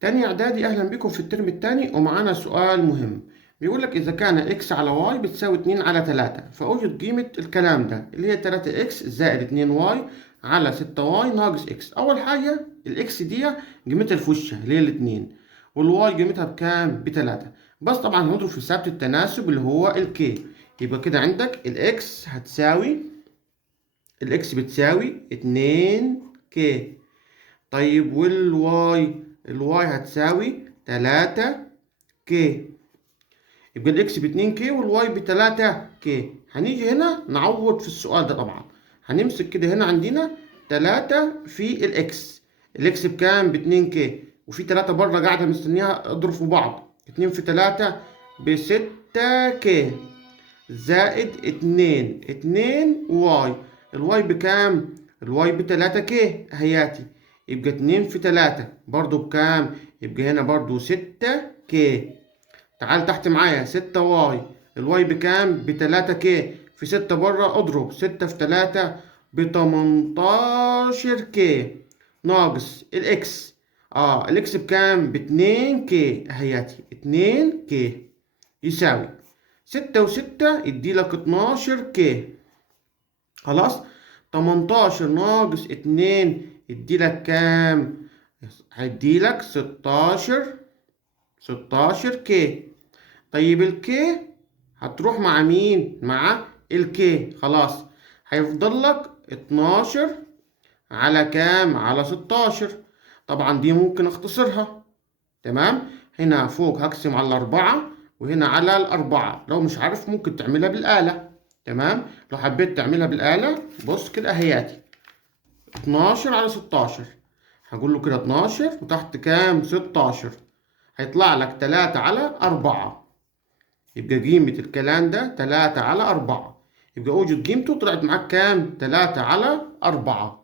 تاني إعدادي، أهلا بكم في الترم التاني. ومعانا سؤال مهم بيقول لك إذا كان إكس على واي بتساوي 2 على 3 فأوجد قيمة الكلام ده اللي هي 3 إكس زائد 2 واي على 6 واي ناقص إكس. أول حاجة الإكس دي قيمتها في وشها اللي هي الاتنين، والواي قيمتها بكام؟ بتلاتة. بس طبعا هنضرب في ثابت التناسب اللي هو الكي. يبقى كده عندك الإكس هتساوي، الإكس بتساوي 2 كي. طيب والواي، الواي هتساوي 3 كي. يبقى الاكس ب 2 كي والواي ب 3 كي. هنيجي هنا نعوض في السؤال ده. طبعا هنمسك كده هنا عندنا 3 في الاكس. الاكس بكام؟ ب 2 كي، وفي 3 بره قاعده مستنيها اضرب في بعض. 2 في 3 ب 6 كي زائد 2 واي. الواي بكام؟ الواي ب 3 كي اهياتي. يبقى 2 في 3 برضو بكام؟ يبقى هنا برضو 6 كي. تعال تحت معايا 6 واي. الواي بكام؟ ب 3 كي. في 6 بره اضرب 6 في 3 ب 18 كي ناقص الاكس. الاكس بكام؟ ب 2 كي اهياتي. 2 كي يساوي 6 و6 يديلك 12 كي. خلاص. 18 ناقص 2 يديلك كام؟ هيديلك 16 كي. طيب الكي هتروح مع مين؟ مع الكي. خلاص. هيفضل لك 12 على كام؟ على 16. طبعا دي ممكن اختصرها. تمام. هنا فوق هقسم على 4 وهنا على 4. لو مش عارف ممكن تعملها بالآلة. تمام. لو حبيت تعملها بالآلة بص كده اهياتي. 12 على 16 هقول له كده 12 وتحت كام؟ 16. هيطلع لك 3 على 4. يبقى قيمة الكلام ده 3 على 4. يبقى أوجد قيمته طلعت معاك كام؟ 3 على 4.